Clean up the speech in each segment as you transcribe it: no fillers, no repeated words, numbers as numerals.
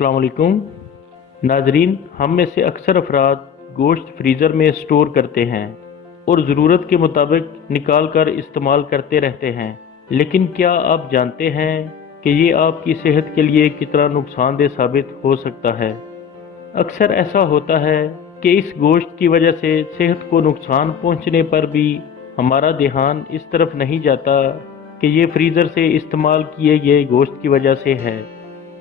अस्सलाम वालेकुम नाजरीन, हम में से अक्सर अफराद गोश्त फ्रीज़र में स्टोर करते हैं और ज़रूरत के मुताबिक निकाल कर इस्तेमाल करते रहते हैं। लेकिन क्या आप जानते हैं कि ये आपकी सेहत के लिए कितना नुकसानदेह साबित हो सकता है? अक्सर ऐसा होता है कि इस गोश्त की वजह से सेहत को नुकसान पहुंचने पर भी हमारा ध्यान इस तरफ नहीं जाता कि ये फ्रीज़र से इस्तेमाल किए गए गोश्त की वजह से है।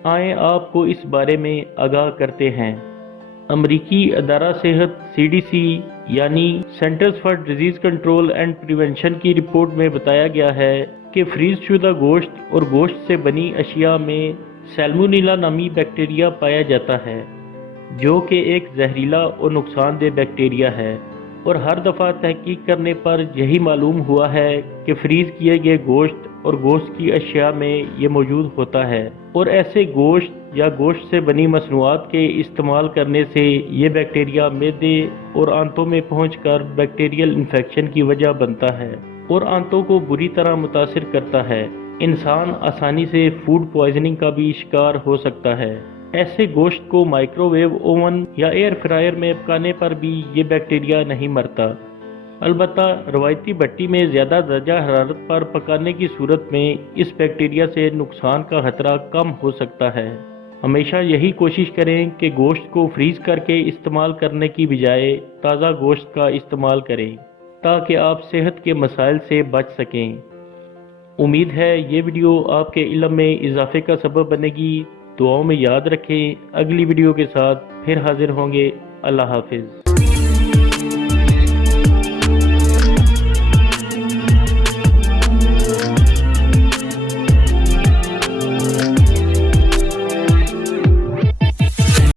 आए आपको इस बारे में आगाह करते हैं। अमरीकी अदारा सेहत CDC यानी centres for disease control and prevention की रिपोर्ट में बताया गया है कि फ्रीज शुदा गोश्त और गोश्त से बनी अशिया में सैल्मोनेला नामी बैक्टीरिया पाया जाता है, जो कि एक जहरीला और नुकसानदेह बैक्टीरिया है। और हर दफ़ा तहकीक करने पर यही मालूम हुआ है कि फ्रीज किए गए गोश्त और गोश्त की अशिया में ये मौजूद होता है, और ऐसे गोश्त या गोश्त से बनी मसनूआत के इस्तेमाल करने से ये बैक्टीरिया मैदे और आंतों में पहुंचकर बैक्टीरियल इन्फेक्शन की वजह बनता है और आंतों को बुरी तरह मुतासिर करता है। इंसान आसानी से फूड पॉइजनिंग का भी शिकार हो सकता है। ऐसे गोश्त को माइक्रोवेव ओवन या एयर फ्रायर में पकाने पर भी ये बैक्टीरिया नहीं मरता। अलबत्ता रवायती भट्टी में ज़्यादा दर्जा हरारत पर पकाने की सूरत में इस बैक्टीरिया से नुकसान का खतरा कम हो सकता है। हमेशा यही कोशिश करें कि गोश्त को फ्रीज करके इस्तेमाल करने की बजाय ताज़ा गोश्त का इस्तेमाल करें, ताकि आप सेहत के मसाइल से बच सकें। उम्मीद है ये वीडियो आपके इल्म में इजाफे का सबब बनेगी। दुआओं में याद रखें। अगली वीडियो के साथ फिर हाजिर होंगे। अल्लाह हाफिज़।